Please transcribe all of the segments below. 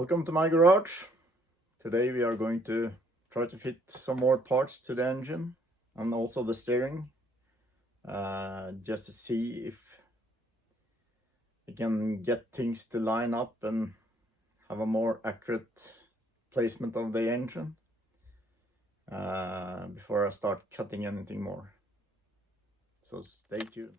Welcome to my garage. Today we are going to try to fit some more parts to the engine and also the steering, just to see if we can get things to line up and have a more accurate placement of the engine before I start cutting anything more. So stay tuned.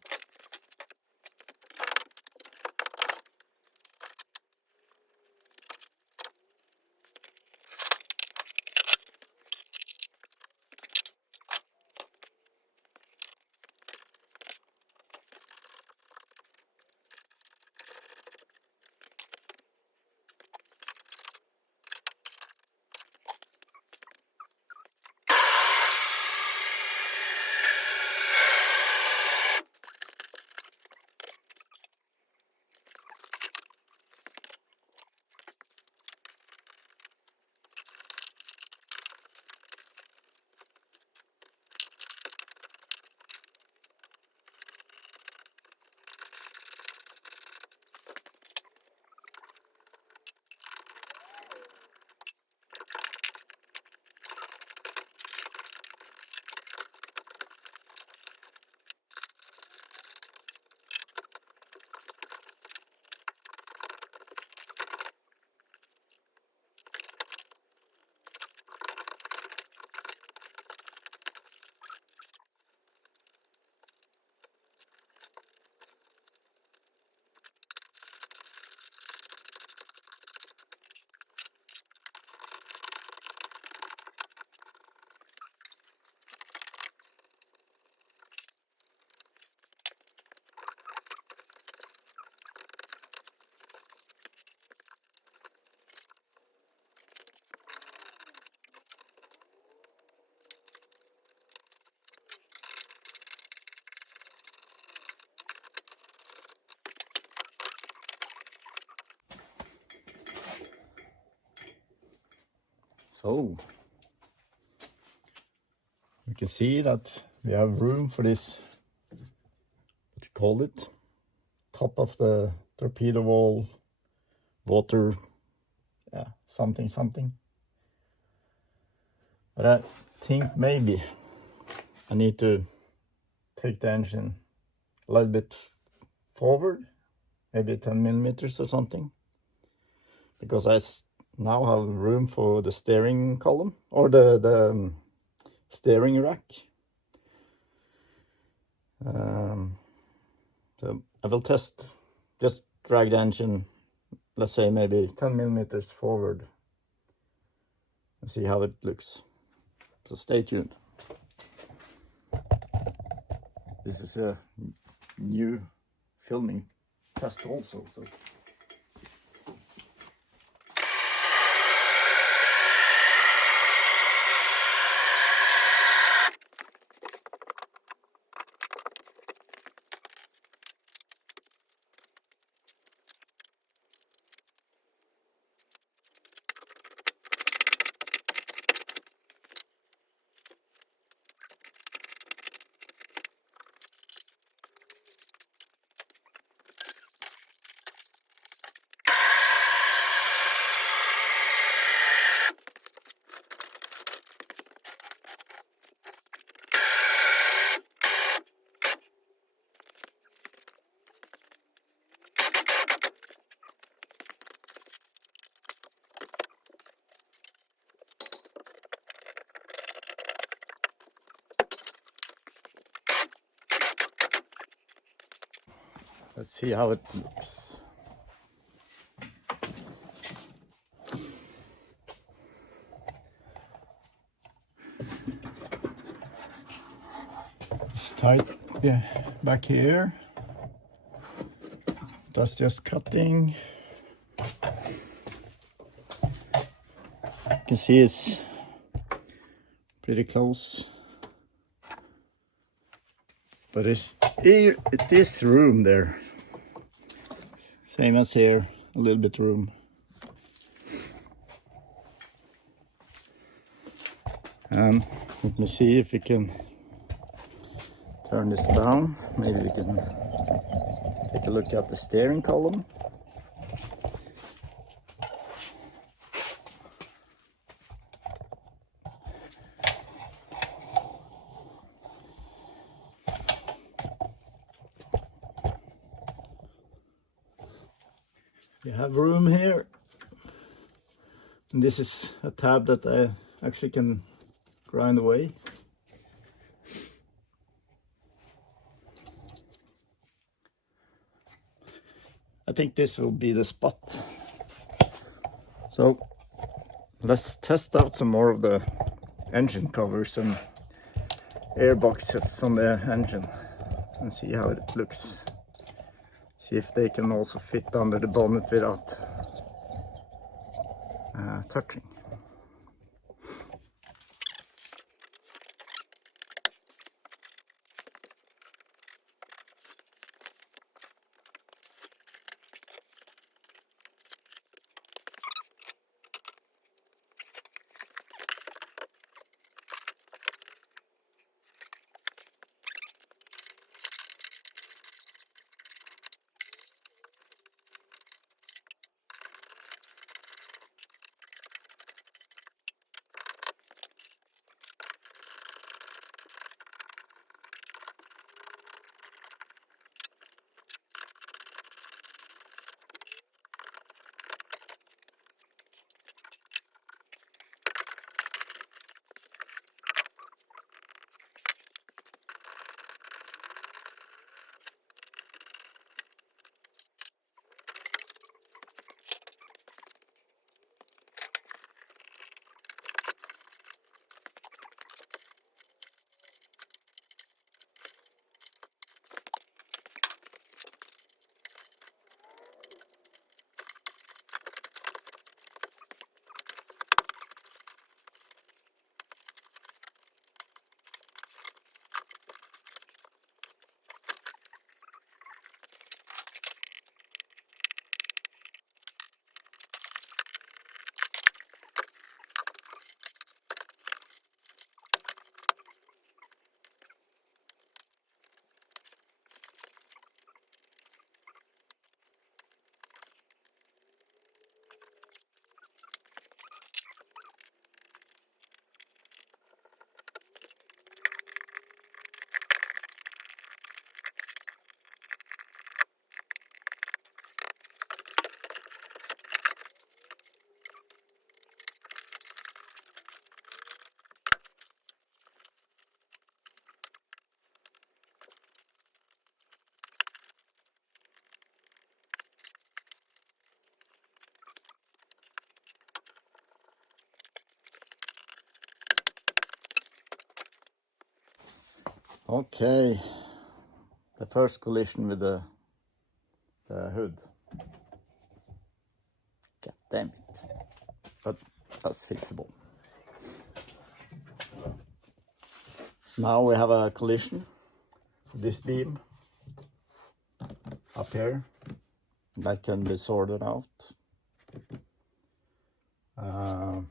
So you can see that we have room for this, what you call it, top of the torpedo wall, water, something. But I think maybe I need to take the engine a little bit forward, maybe 10 millimeters or something, because I now have room for the steering column or the steering rack. So I will test, just drag the engine, let's say maybe 10 millimeters forward and see how it looks. So stay tuned. This is a new filming test also. So. Let's see how it looks. It's tight back here. That's just cutting. You can see it's pretty close. But it is room there. Same as here, a little bit room. Let me see if we can turn this down. Maybe we can take a look at the steering column. You have room here, and this is a tab that I actually can grind away. I think this will be the spot. So let's test out some more of the engine covers and air boxes on the engine and see how it looks. See if they can also fit under the bonnet without touching. Okay, the first collision with the hood. God damn it. But that's fixable. So now we have a collision for this beam up here. That can be sorted out. Other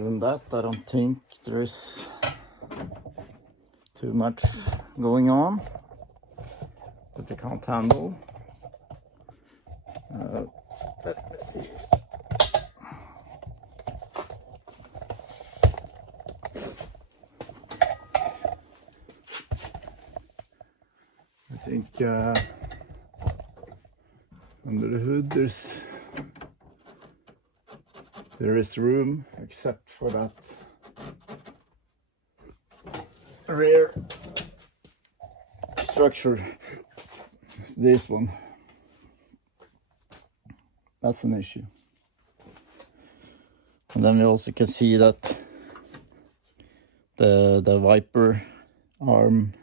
than that, I don't think there is too much going on that you can't handle. Let me see. I think under the hood there is room, except for that rear structure. This one, that's an issue. And then we also can see that the wiper arm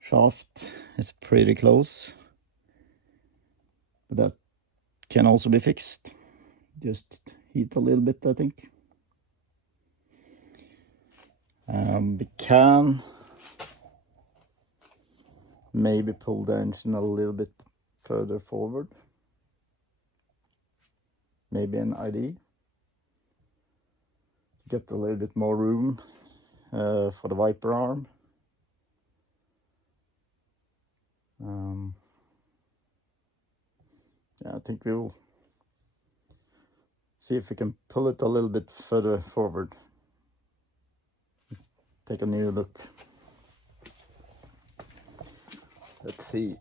shaft is pretty close, but that can also be fixed. Just heat a little bit, I think. We can maybe pull the engine a little bit further forward. Maybe an idea. Get a little bit more room for the wiper arm. Yeah, I think we'll see if we can pull it a little bit further forward. Take a new look. Let's see.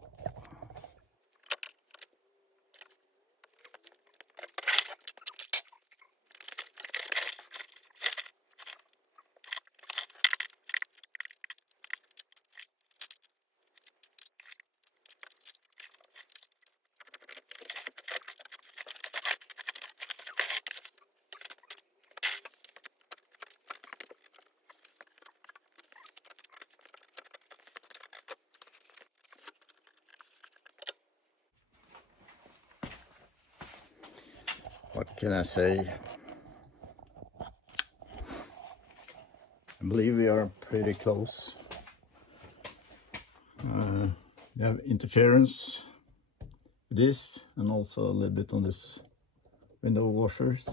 what can I say? I believe we are pretty close. We have interference with this, and also a little bit on this window washers.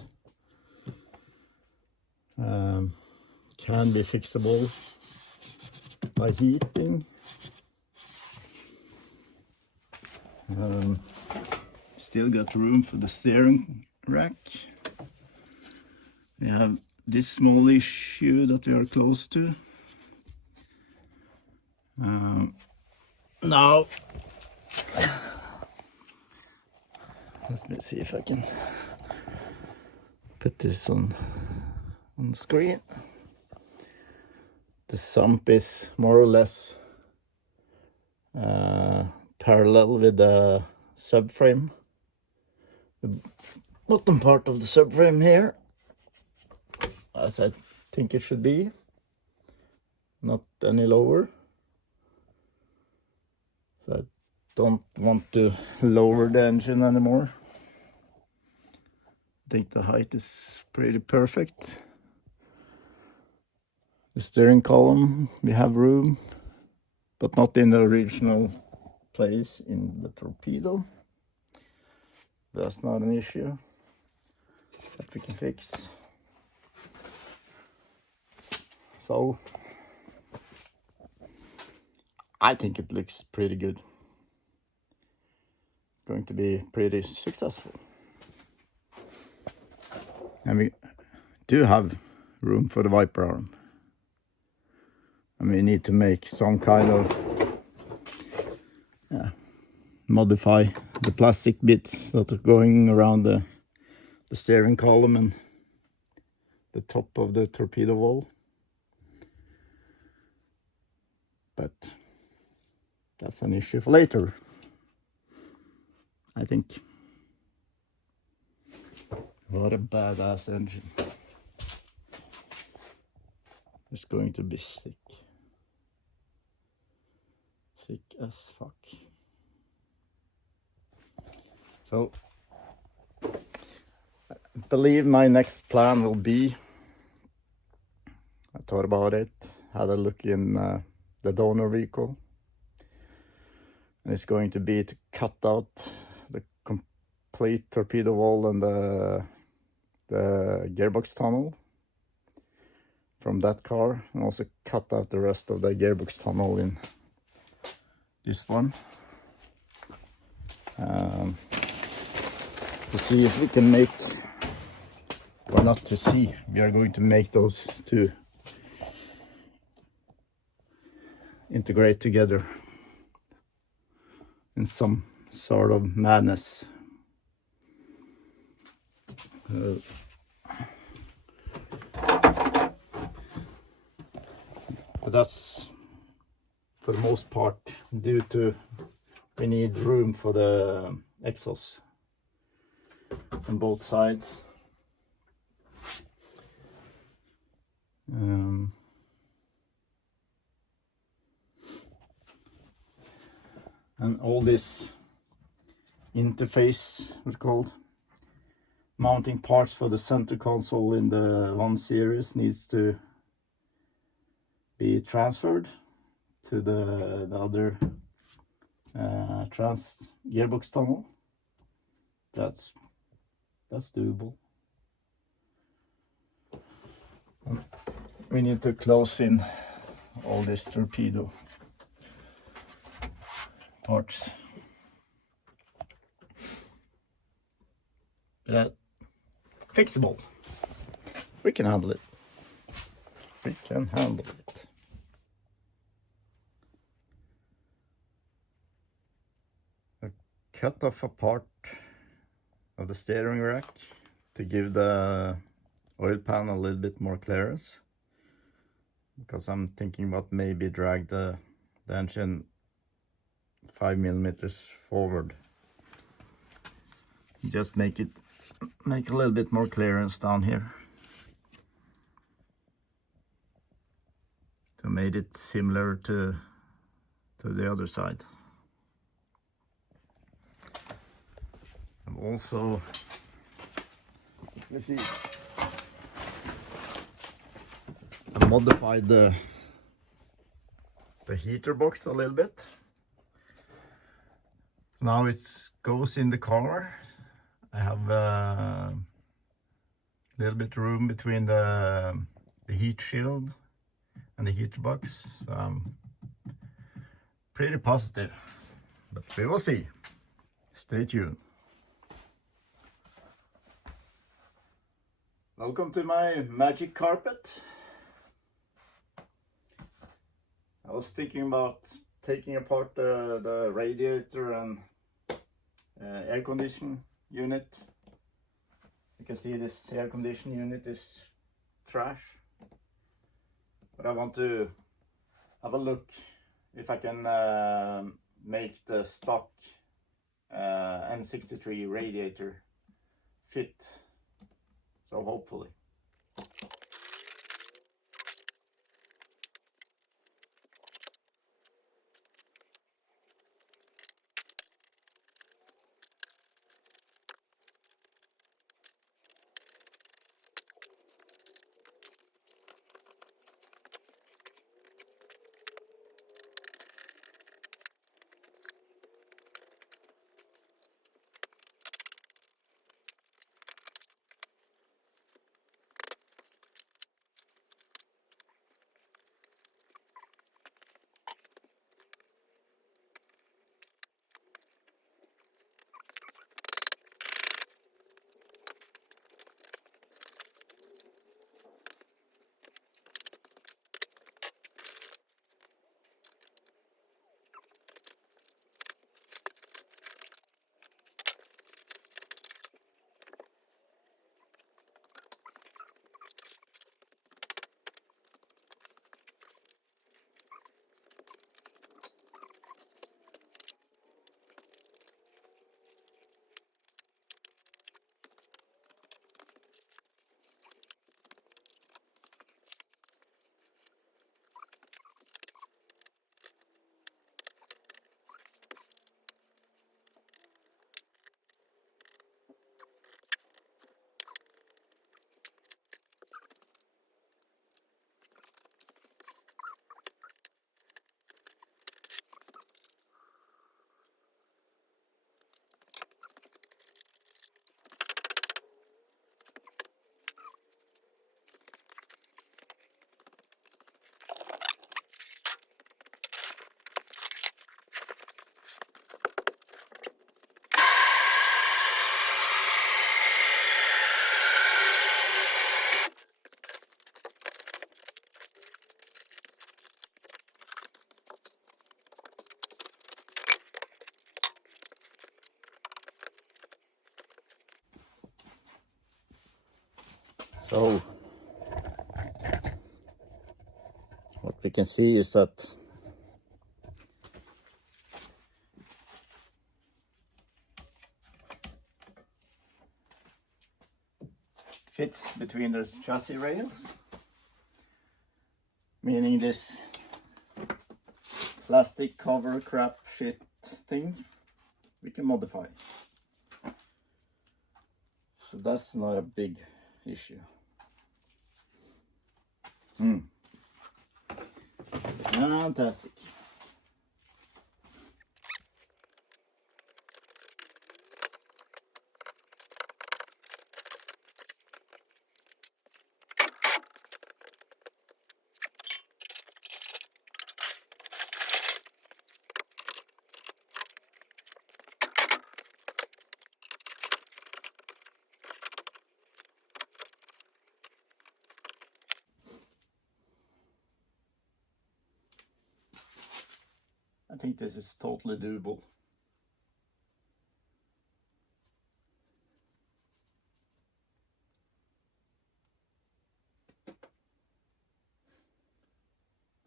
Can be fixable by heating. Still got room for the steering rack. We have this small issue that we are close to. Now, let me see if I can put this on the screen. The sump is more or less parallel with the subframe. The bottom part of the subframe here, as I think it should be, not any lower. So I don't want to lower the engine anymore. I think the height is pretty perfect. The steering column, we have room, but not in the original place in the torpedo. That's not an issue that we can fix. So I think it looks pretty good. Going to be pretty successful. And we do have room for the wiper arm. And we need to make some kind of modify the plastic bits that are going around the steering column and the top of the torpedo wall. But that's an issue for later, I think. What a badass engine. It's going to be sick. Sick as fuck. So, I believe my next plan will be, I thought about it, had a look in the donor vehicle. And it's going to be to cut out the complete torpedo wall and the gearbox tunnel from that car, and also cut out the rest of the gearbox tunnel in this one. To see if we can make, or not to see, we are going to make those two integrate together in some sort of madness. But that's for the most part due to we need room for the exhaust on both sides. And all this interface, what's called mounting parts for the center console in the 1 series, needs to be transferred to the other gearbox tunnel. That's doable. We need to close in all these torpedo parts. That fixable. We can handle it. We can handle it. I cut off a part of the steering rack to give the oil pan a little bit more clearance, because I'm thinking about maybe drag the engine 5 millimeters forward. Just make a little bit more clearance down here to make it similar to the other side. I've also Let's see. I modified the heater box a little bit. Now it goes in the car. I have a little bit room between the heat shield and the heater box. So I'm pretty positive, but we will see. Stay tuned. Welcome to my magic carpet. I was thinking about taking apart the radiator and air conditioning unit. You can see this air conditioning unit is trash, but I want to have a look if I can make the stock N63 radiator fit. So hopefully. So what we can see is that it fits between the chassis rails, meaning this plastic cover crap shit thing we can modify. So that's not a big issue. Fantastic. I think this is totally doable.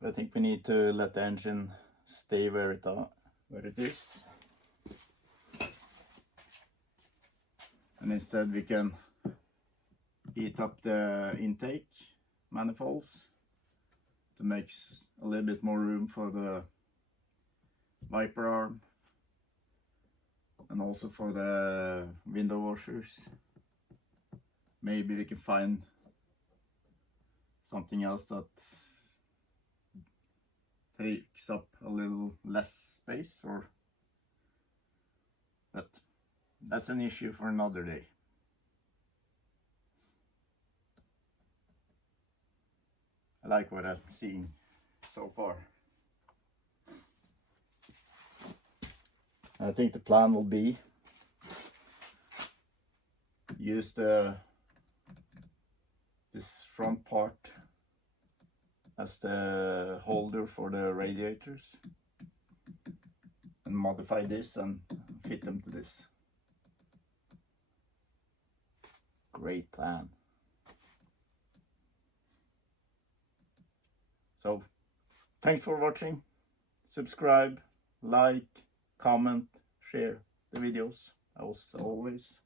But I think we need to let the engine stay where it is. And instead we can heat up the intake manifolds to make a little bit more room for the wiper arm and also for the window washers. maybe we can find something else that takes up a little less space, but that's an issue for another day. I like what I'm seeing so far. I think the plan will be use this front part as the holder for the radiators and modify this and fit them to this. Great plan. So thanks for watching. Subscribe, like, comment, share the videos as always.